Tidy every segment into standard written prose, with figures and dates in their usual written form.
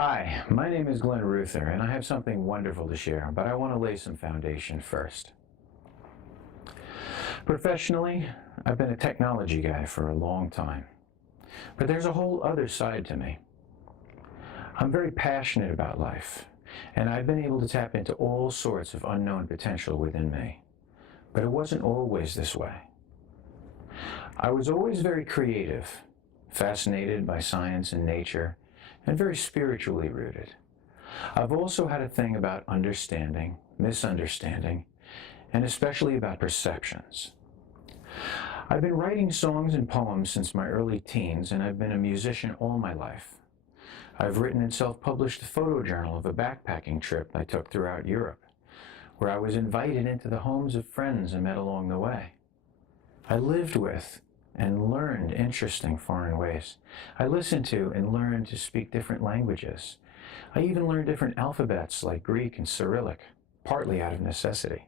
Hi, my name is Glenn Ruther, and I have something wonderful to share, but I want to lay some foundation first. Professionally, I've been a technology guy for a long time, but there's a whole other side to me. I'm very passionate about life, and I've been able to tap into all sorts of unknown potential within me, but it wasn't always this way. I was always very creative, fascinated by science and nature, and very spiritually rooted. I've also had a thing about understanding, misunderstanding, and especially about perceptions. I've been writing songs and poems since my early teens, and I've been a musician all my life. I've written and self-published a photojournal of a backpacking trip I took throughout Europe, where I was invited into the homes of friends I met along the way. I lived with and learned interesting foreign ways. I listened to and learned to speak different languages. I even learned different alphabets like Greek and Cyrillic, partly out of necessity.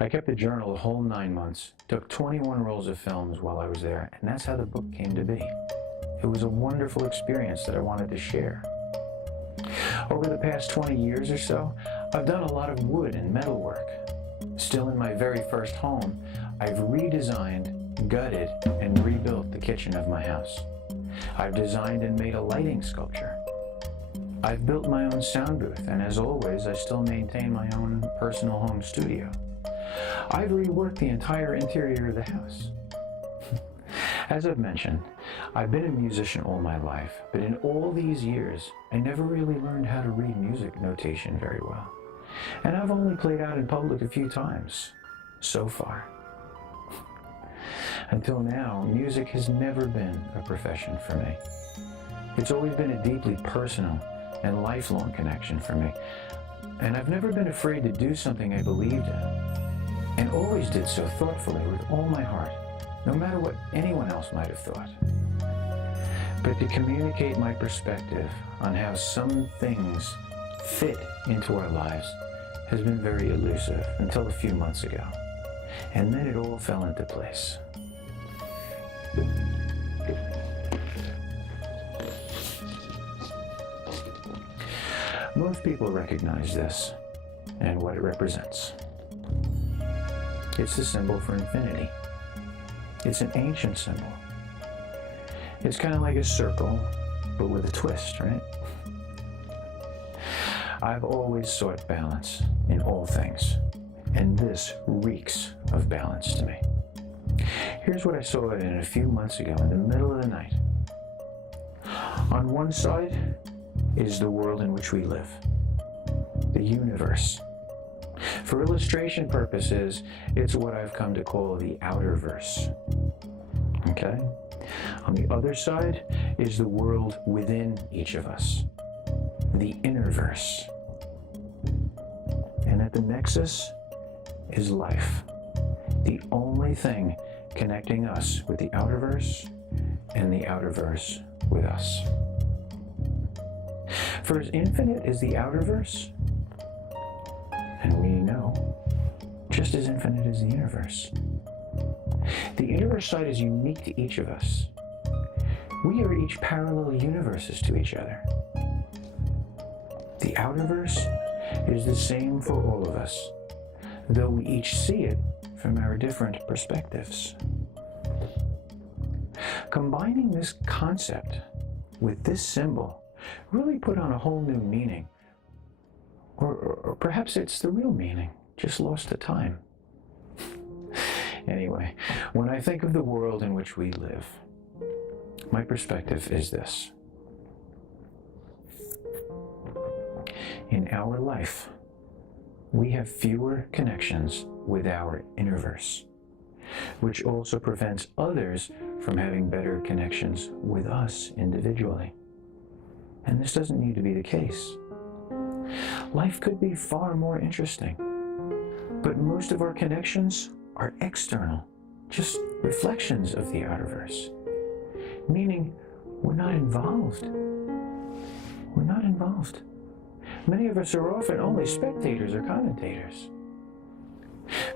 I kept a journal the whole 9 months, took 21 rolls of films while I was there, and that's how the book came to be. It was a wonderful experience that I wanted to share. Over the past 20 years or so, I've done a lot of wood and metal work. Still in my very first home, I've redesigned, gutted, and rebuilt the kitchen of my house. I've designed and made a lighting sculpture. I've built my own sound booth, and as always, I still maintain my own personal home studio. I've reworked the entire interior of the house. As I've mentioned, I've been a musician all my life, but in all these years, I never really learned how to read music notation very well. And I've only played out in public a few times, so far. Until now, music has never been a profession for me. It's always been a deeply personal and lifelong connection for me, and I've never been afraid to do something I believed in, and always did so thoughtfully with all my heart, no matter what anyone else might have thought. But to communicate my perspective on how some things fit into our lives has been very elusive until a few months ago, and then it all fell into place. Most people recognize this and what it represents. It's the symbol for infinity. It's an ancient symbol. It's kind of like a circle, but with a twist, right? I've always sought balance in all things, and this reeks of balance to me. Here's what I saw it in a few months ago in the middle of the night. On one side is the world in which we live, the universe. For illustration purposes, it's what I've come to call the outer verse. Okay? On the other side is the world within each of us, the inner verse. And at the nexus is life, the only thing connecting us with the outer verse and the outer verse with us. For as infinite is the outer verse, and we know, just as infinite is the inner verse. The inner verse side is unique to each of us. We are each parallel universes to each other. The outer verse is the same for all of us, though we each see it from our different perspectives. Combining this concept with this symbol really put on a whole new meaning, or perhaps it's the real meaning, just lost to time. Anyway, when I think of the world in which we live, my perspective is this. In our life, we have fewer connections with our inner verse, which also prevents others from having better connections with us individually. And this doesn't need to be the case. Life could be far more interesting, but most of our connections are external, just reflections of the outer verse, meaning we're not involved. We're not involved. Many of us are often only spectators or commentators.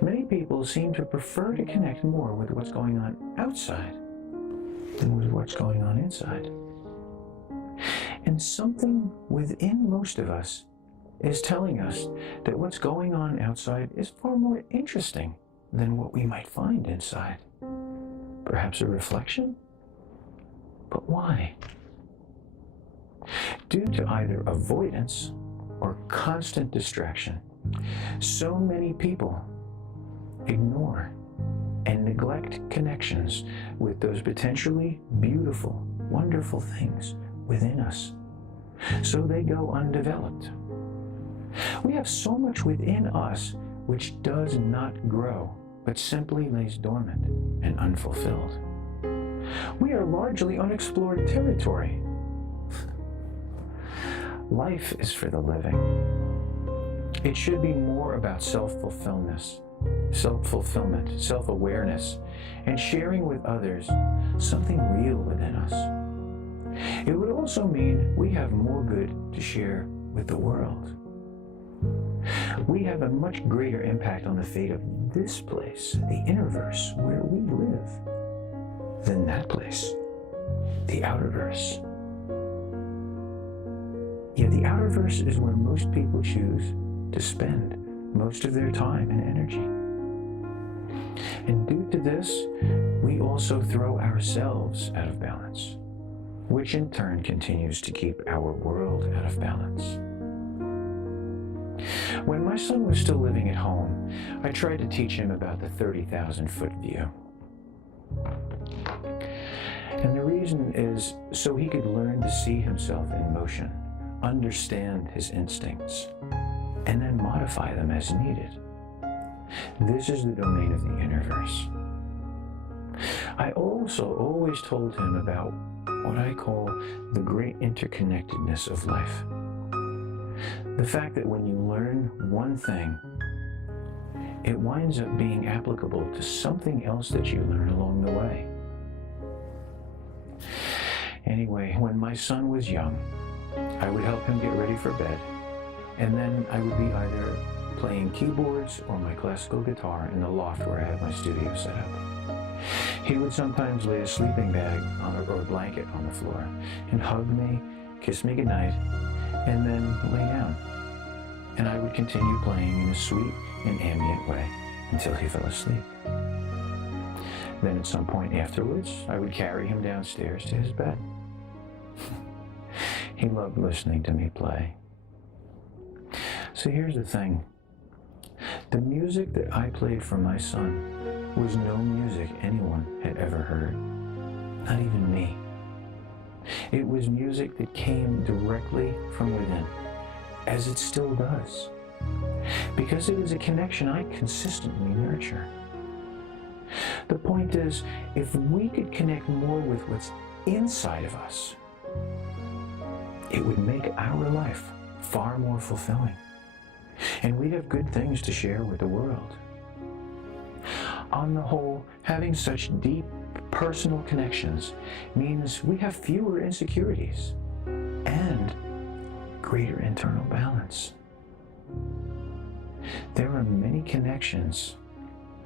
Many people seem to prefer to connect more with what's going on outside than with what's going on inside. And something within most of us is telling us that what's going on outside is far more interesting than what we might find inside. Perhaps a reflection? But why? Due to either avoidance or constant distraction, so many people ignore and neglect connections with those potentially beautiful, wonderful things within us. So they go undeveloped. We have so much within us which does not grow, but simply lays dormant and unfulfilled. We are largely unexplored territory. Life is for the living. It should be more about self-fulfillment, self-awareness, and sharing with others something real within us. It would also mean we have more good to share with the world. We have a much greater impact on the fate of this place, the innerverse, where we live, than that place, the outerverse. Yet the outerverse is where most people choose to spend most of their time and energy. And due to this, we also throw ourselves out of balance, which in turn continues to keep our world out of balance. When my son was still living at home, I tried to teach him about the 30,000-foot view. And the reason is so he could learn to see himself in motion, understand his instincts, and then modify them as needed. This is the domain of the innerverse. I also always told him about what I call the great interconnectedness of life. The fact that when you learn one thing, it winds up being applicable to something else that you learn along the way. Anyway, when my son was young, I would help him get ready for bed, and then I would be either playing keyboards or my classical guitar in the loft where I have my studio set up. He would sometimes lay a sleeping bag or a blanket on the floor and hug me, kiss me goodnight, and then lay down. And I would continue playing in a sweet and ambient way until he fell asleep. Then at some point afterwards, I would carry him downstairs to his bed. He loved listening to me play. So here's the thing. The music that I played for my son was no music anyone had ever heard, not even me. It was music that came directly from within, as it still does, because it is a connection I consistently nurture. The point is, if we could connect more with what's inside of us, it would make our life far more fulfilling, and we'd have good things to share with the world. On the whole, having such deep personal connections means we have fewer insecurities and greater internal balance. There are many connections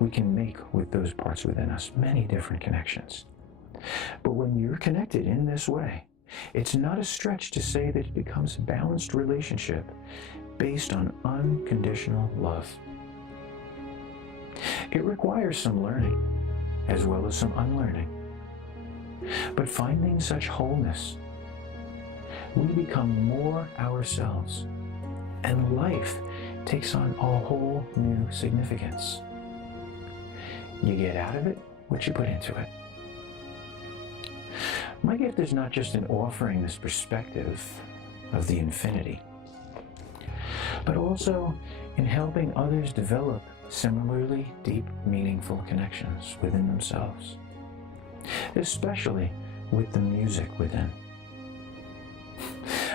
we can make with those parts within us, many different connections. But when you're connected in this way, it's not a stretch to say that it becomes a balanced relationship based on unconditional love. It requires some learning, as well as some unlearning. But finding such wholeness, we become more ourselves, and life takes on a whole new significance. You get out of it what you put into it. My gift is not just in offering this perspective of the infinity, but also in helping others develop similarly deep, meaningful connections within themselves, especially with the music within.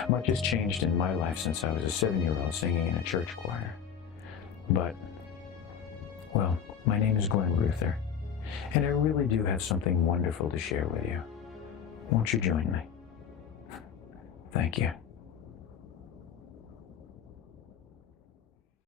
Much has changed in my life since I was a 7-year-old singing in a church choir. But, well, my name is Glenn Ruther, and I really do have something wonderful to share with you. Won't you join me? Thank you.